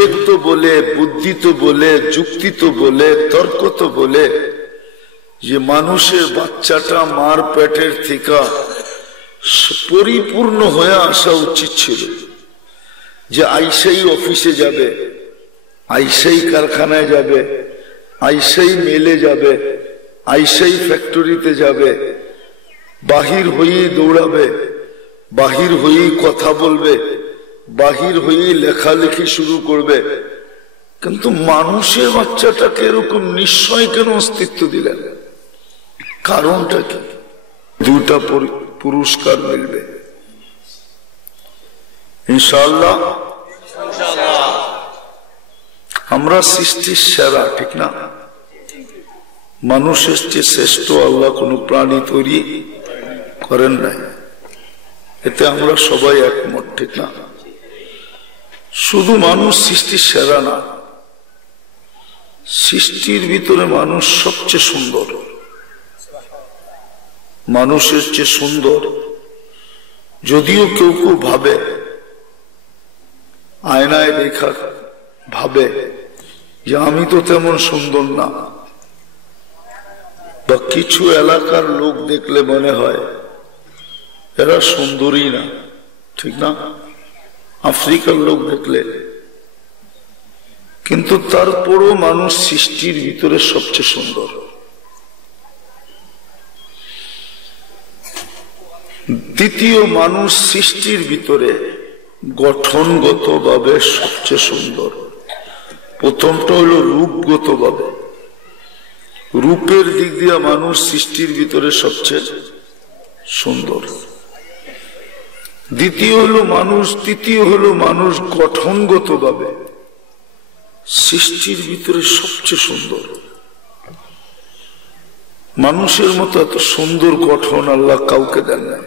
বিবেক তো বলে, বুদ্ধি তো বলে, যুক্তি তো বলে, তর্ক তো বলে যে মানুষের বাচ্চাটা মার পেটের থেকে পরিপূর্ণ হয়ে আসা উচিত ছিল, যে আইসাই অফিসে যাবে, আইসাই কারখানায় যাবে, আইসাই মেলে যাবে, আইসাই ফ্যাক্টরিতে যাবে, বাহির হয়েই দৌড়াবে, বাহির হয়েই কথা বলবে, বাহির হয়েই লেখালেখি শুরু করবে। কিন্তু মানুষের বাচ্চাটাকে এরকম নিশ্চয় কেন অস্তিত্ব দিলেন? কারণটা কি? দুটা পুরস্কার মিলবে ইনশাআল্লাহ। আমরা সৃষ্টির সেরা, ঠিক না? মানুষের চেয়ে শ্রেষ্ঠ আল্লাহ কোন প্রাণী তৈরি করেন নাই, এতে আমরা সবাই একমত, ঠিক না? শুধু মানুষ সৃষ্টির সেরা না, সৃষ্টির ভিতরে মানুষ সবচেয়ে সুন্দর, মানুষের চেয়ে সুন্দর। যদিও কেউ কেউ ভাবে, আয়নায় দেখা ভাবে যে আমি তো তেমন সুন্দর না, বা কিছু এলাকার লোক দেখলে মনে হয় এরা সুন্দরই না, ঠিক না? আফ্রিকার লোক দেখলে, কিন্তু তারপরও মানুষ সৃষ্টির ভিতরে সবচেয়ে সুন্দর। দ্বিতীয়, মানুষ সৃষ্টির ভিতরে গঠনগতভাবে সবচেয়ে সুন্দর। প্রথমটা হলো রূপগতভাবে, রূপের দিক দিয়ে মানুষ সৃষ্টির ভিতরে সবচেয়ে সুন্দর। তৃতীয় হলো মানুষ গঠনগতভাবে সৃষ্টির ভিতরে সবচেয়ে সুন্দর। মানুষের মতো এত সুন্দর গঠন আল্লাহ কাউকে দেন না,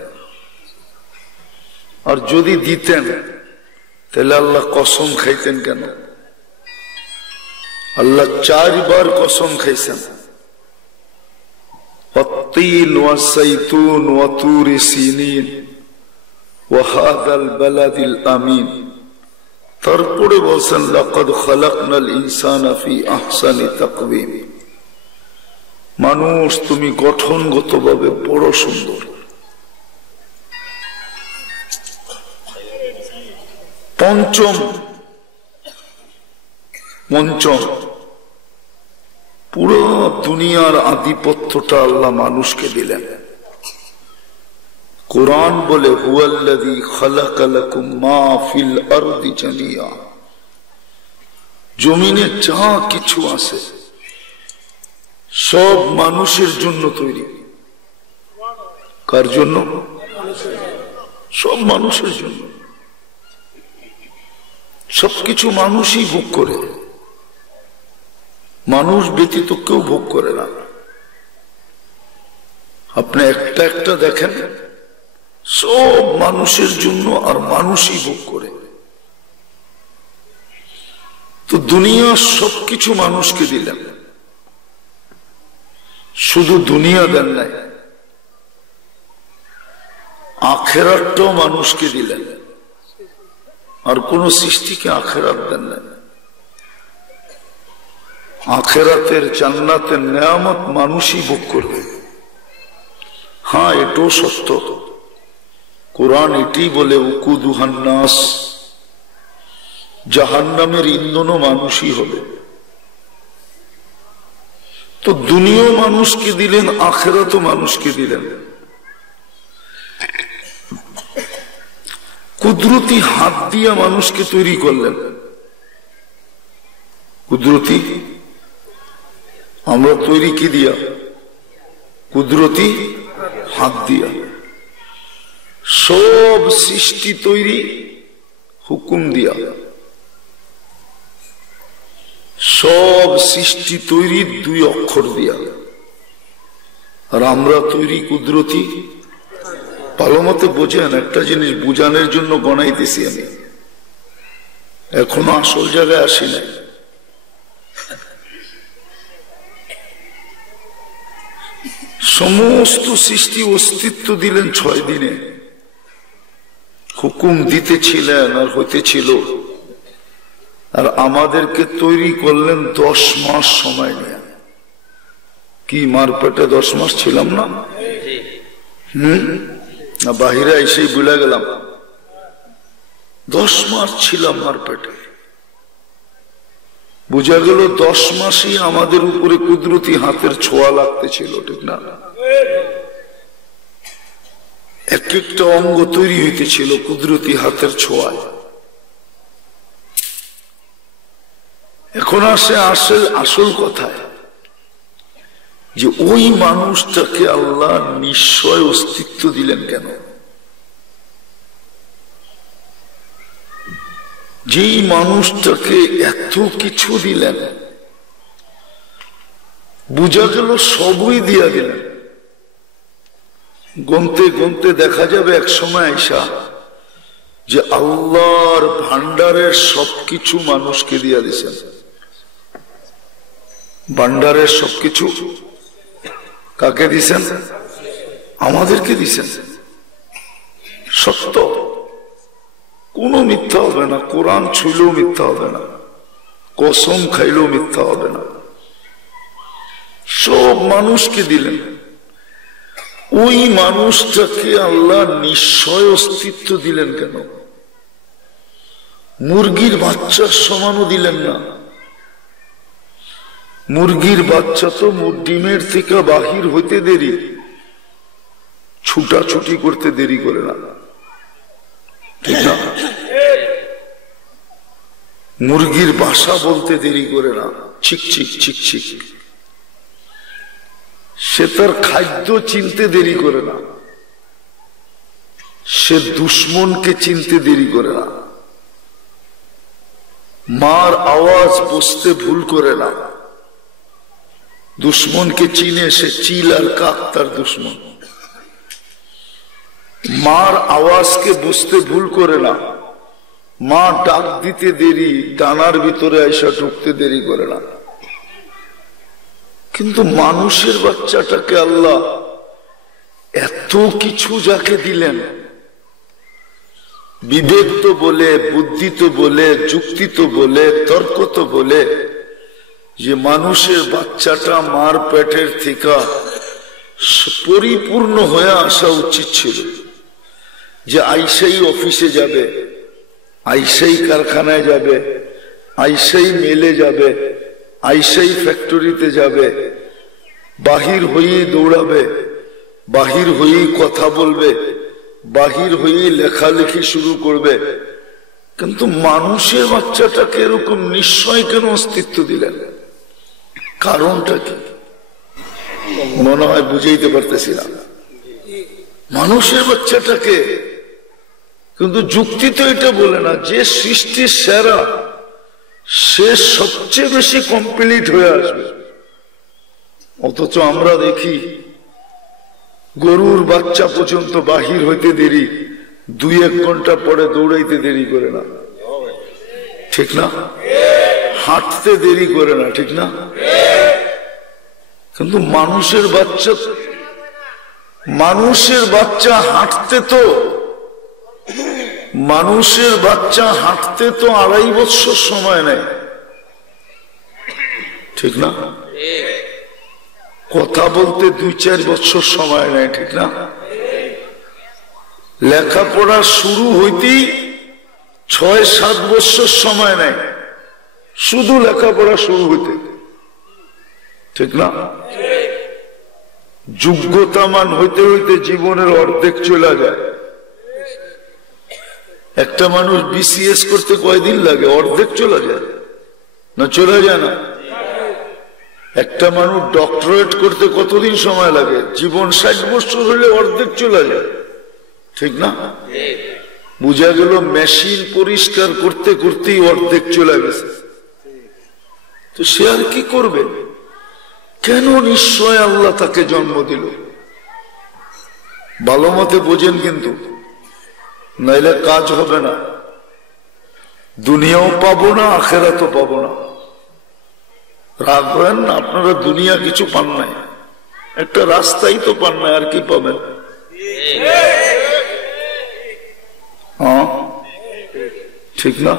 আর যদি দিতেন তাহলে আল্লাহ কসম খাইতেন কেন? আল্লাহ 4 বার কসম খাইছেন, والتين والزيتون وطور سينين وهذا البلد الأمين। তারপরে বলছেন লাকাদ খালাকনাল ইনসানা ফি আহসানি তাকওয়িম। মানুষ তুমি গঠনগতভাবে বড় সুন্দর। পঞ্চম পুরো দুনিয়ার আধিপত্যটা আল্লাহ মানুষকে দিলেন। কুরআন বলে হুয়াল্লাযী খালাকা লাকুম মা ফিল আরদি জামিআ, জমিনে যা কিছু আছে সব মানুষের জন্য তৈরি। কার জন্য? সব মানুষের জন্য। সবকিছু মানুষই ভোগ করে, মানুষ ব্যতীত কেউ ভোগ করে না। আপনি একটা একটা দেখেন, সব মানুষের জন্য, আর মানুষই ভোগ করে। তো দুনিয়া সবকিছু মানুষকে দিলেন, শুধু দুনিয়া দেন নাই, আখেরাতটাও মানুষকে দিলেন। আর কোন সৃষ্টিকে আখেরাত দেন নাই। আখেরাতের জান্নাতের নেয়ামত মানুষই ভোগ করবে। হ্যাঁ, এটাও সত্য, কোরআন এটি বলে উকুদুহান নাস, জাহান্নামের ইন্ধনও মানুষই হবে। তো দুনিয়াও মানুষকে দিলেন, আখেরাতও মানুষকে দিলেন। কুদরতি হাত দিয়া মানুষকে তৈরি করলেন। কুদরতি আমরা তৈরি কি দিয়া? কুদরতি হাত দিয়া। সব সৃষ্টি তৈরি হুকুম দিয়া, সব সৃষ্টি তৈরি 2 অক্ষর দিয়া। আর আমরা তৈরি কুদরতি। ভালো মতো বোঝেন, একটা জিনিস বুঝানোর জন্য গণাইতেছি আমি, এখনো আসল জায়গায় আসি নাই। সমস্ত সৃষ্টি অস্তিত্ব দিলেন 6 দিনে। হুকুম দিতেছিলেন আর হইতেছিল, আর আমাদেরকে তৈরি করলেন 10 মাস সময় নিয়ে। কি মার পেটে 10 মাস ছিলাম না? না বাহিরে এসেই ভুলে গেলাম? 10 মাস ছিলাম মার পেটে। বোঝা গেল 10 মাসই আমাদের উপরে কুদরতি হাতের ছোঁয়া লাগতে ছিল, ঠিক না? এক একটা অঙ্গ তৈরি হইতেছিল কুদরতি হাতের ছোঁয়ায়। এখন আসে আসল কথায়, যে ওই মানুষটাকে আল্লাহ নিশ্চয় অস্তিত্ব দিলেন কেন? যেই মানুষটাকে এত কিছু দিলেন, বুঝা গেল সবই দিয়া দিলেন। গনতে গনতে দেখা যাবে এক সময় আইসা যে আল্লাহর ভান্ডারের সবকিছু মানুষকে দিয়া দিছেন। ভান্ডারের সবকিছু কাকে দিছেন? আমাদেরকে দিছেন। সত্য, কোনো মিথ্যা হবে না। কোরআন ছুইলেও মিথ্যা হবে না, কসম খাইলেও মিথ্যা হবে না। সব মানুষকে দিলেন। ওই মানুষটাকে আল্লাহ নিশ্চয় অস্তিত্ব দিলেন কেন? মুরগির বাচ্চার সমানও দিলেন না। মুরগির বাচ্চা তো ডিমের থেকে বাহির হইতে দেরি, ছুটাছুটি করতে দেরি করে না, ঠিক না? মুরগির বাসা বলতে দেরি করে না, ছিক ছিক ছিক ছিক। সে তার খাদ্য চিনতে দেরি করে না, সে দুশ্মনকে চিনতে দেরি করে না, মার আওয়াজ বুঝতে ভুল করে না। দুশ্মনকে চিনে সে, চিল আর কাক তার দুশ্মন। মার আওয়াজকে বুঝতে ভুল করে না। মা ডাক দিতে দেরি, ডানার ভিতরে আইসা ঢুকতে দেরি করে না। কিন্তু মানুষের বাচ্চাটাকে আল্লাহ এত কিছু যাকে দিলেন, বিবেক তো বলে, বুদ্ধি তো বলে, যুক্তি তো বলে, তর্ক তো বলে, যে মানুষের বাচ্চাটা মার পেটের থেকে পরিপূর্ণ হয়ে আসা উচিত ছিল। যে আইসাই অফিসে যাবে, আইসাই কারখানায় যাবে, আইসাই মেলে যাবে, আইসাই ফ্যাক্টরিতে যাবে, বাহির হয়েই দৌড়াবে, বাহির হয়েই কথা বলবে, বাহির হয়েই লেখালেখি শুরু করবে। কিন্তু মানুষের বাচ্চাটাকে এরকম নিশ্চয় কেন অস্তিত্ব দিলেন? কারণটা কি মনে হয় বুঝাইতে পারতেছি না। মানুষের বাচ্চাটাকে, কিন্তু যুক্তি তো এটা বলে না যে সৃষ্টির সেরা সে সবচেয়ে বেশি কমপ্লিট হয়ে আসবে। অথচ আমরা দেখি গরুর বাচ্চা পর্যন্ত বাহির হইতে দেরি, 2-1 ঘন্টা পরে দৌড়াইতে দেরি করে না, ঠিক না? হাঁটতে দেরি করে না, ঠিক না? কিন্তু মানুষের বাচ্চা হাঁটতে তো, মানুষের বাচ্চা হাঁটতে তো 2.5 বছর সময় নেয়, ঠিক না? কথা বলতে 2-4 বছর সময় নেয়, ঠিক না? লেখাপড়া শুরু হইতেই 6-7 বছর সময় নেয়, শুধু লেখাপড়া শুরু হইতে, ঠিক না? যোগ্যতামান হইতে হইতে জীবনের অর্ধেক চলে যায়। একটা মানুষ বিসিএস করতে কয়দিন লাগে? অর্ধেক চলে যায় না? চলে যায় না? একটা মানুষ ডক্টরেট করতে কতদিন সময় লাগে? জীবন 60 বছর হলে অর্ধেক চলে যায়, ঠিক না? বুঝা গেল মেশিন পরিষ্কার করতে করতেই অর্ধেক চলে গেছে। তো সে আর কি করবে? কেন নিশ্চয় আল্লাহ তাকে জন্ম দিল? ভালো মতে বোঝেন কিন্তু, নাইলে কাজ হবে না। দুনিয়াও পাবো না, আখেরাতও পাবো না। রাগ করেন না, আপনারা দুনিয়া কিছু পান নাই, একটা রাস্তাই তো পান নাই, আর কি পাবেন? হ্যাঁ, ঠিক না?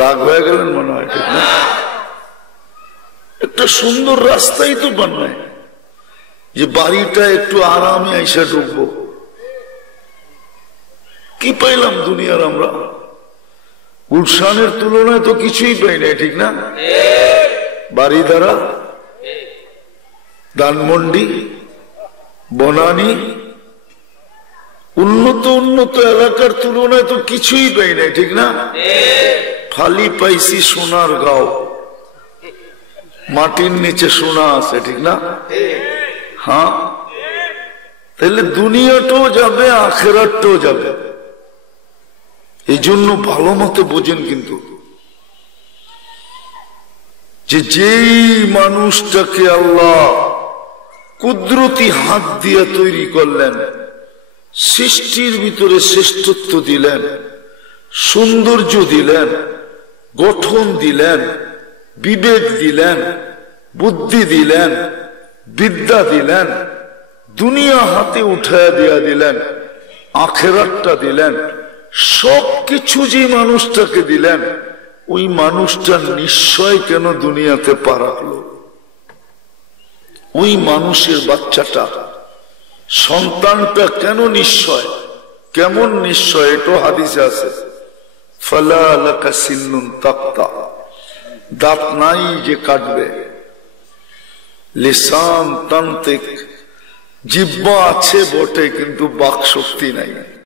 রাগ হয়ে গেলেন মনে হয়, ঠিক না? একটা সুন্দর রাস্তাই তো বানায় যে বাড়িটা একটু আরামে আইসা ঢুকবো। কি পাইলাম দুনিয়ার আমরা? গুলশানের তুলনায় তো কিছুই পাই না, ঠিক না? বাড়িধারা, ধানমন্ডি, বনানী, উন্নত উন্নত এলাকার তুলনায় তো কিছুই পাই না, ঠিক না? খালি পাইছি সোনার গাঁও, মাটির নিচে সোনা আছে, ঠিক না? হ্যাঁ, তাহলে দুনিয়াটাও যাবে, আখেরাতটাও যাবে। এই জন্য ভালো মতো বোঝেন কিন্তু যে যেই মানুষটাকে আল্লাহ কুদরতি হাত দিয়ে তৈরি করলেন, সৃষ্টির ভিতরে শ্রেষ্ঠত্ব দিলেন, সৌন্দর্য দিলেন, গঠন দিলেন, বিবেক দিলেন, বুদ্ধি দিলেন, বিদ্যা দিলেন, দুনিয়া হাতে উঠায়া দিয়া দিলেন, আখেরাতটা দিলেন, সবকিছু যে মানুষটাকে দিলেন, ওই মানুষটা নিশ্চয় কেন দুনিয়াতে পা রাখলো? ওই মানুষের বাচ্চাটা, সন্তানটা কেন নিশ্চয়? কেমন নিশ্চয়? এটা হাদিসে আছে, ফালা লাকা সিন্নুন তাক্তা, দাঁত নাই যে কাটবে, লিসান তান্তিক, জিহ্বা আছে বটে কিন্তু বাক শক্তি নাই।